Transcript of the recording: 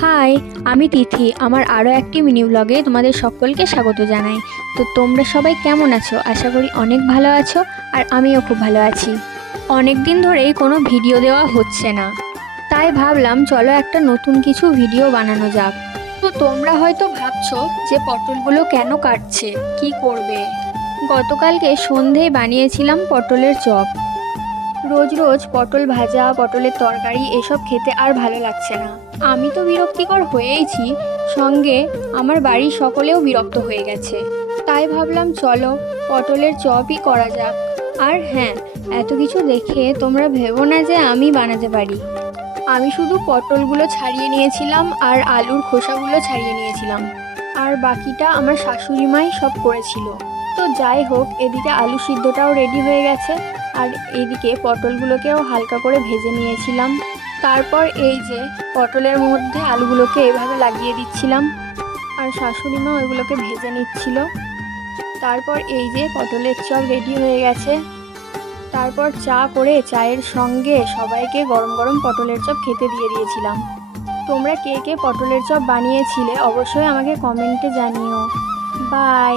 High, আমি তিথি। আমার আরও একটি মিনি ব্লগে তোমাদের সকলকে স্বাগত জানাই। তো তোমরা সবাই কেমন আছো? আশা করি অনেক ভালো আছো, আর আমিও খুব ভালো আছি। অনেক দিন ধরেই কোনো ভিডিও দেওয়া হচ্ছে না, তাই ভাবলাম চলো একটা নতুন কিছু ভিডিও বানানো যাক। তো তোমরা হয়তো ভাবছো যে পটলগুলো কেন কাটছে, কি করবে। গতকালকে সন্ধেয় বানিয়েছিলাম পটলের চপ। রোজ রোজ পটল ভাজা, পটলের তরকারি এসব খেতে আর ভালো লাগছে না। আমি তো বিরক্তিকর হয়েইছি, সঙ্গে আমার বাড়ির সকলেও বিরক্ত হয়ে গেছে। তাই ভাবলাম চলো পটলের চপই করা যাক। আর হ্যাঁ, এত কিছু দেখে তোমরা ভেবো না যে আমি বানাতে পারি। আমি শুধু পটলগুলো ছাড়িয়ে নিয়েছিলাম আর আলুর খোসাগুলো ছাড়িয়ে নিয়েছিলাম, আর বাকিটা আমার শাশুড়ি মাই সব করেছিল। তো যাই হোক, এদিকে আলু সিদ্ধটাও রেডি হয়ে গেছে, আর এইদিকে পটলগুলোকেও হালকা করে ভেজে নিয়েছিলাম। তারপর এই যে পটলের মধ্যে আলুগুলোকে এভাবে লাগিয়ে দিচ্ছিলাম, আর শাশুড়ি মা ওইগুলোকে ভেজে নিচ্ছিল। তারপর এই যে পটলের চপ রেডি হয়ে গেছে। তারপর চা করে চায়ের সঙ্গে সবাইকে গরম গরম পটলের চপ খেতে দিয়ে দিয়েছিলাম। তোমরা কে কে পটলের চপ বানিয়েছিলে অবশ্যই আমাকে কমেন্টে জানিও। বাই।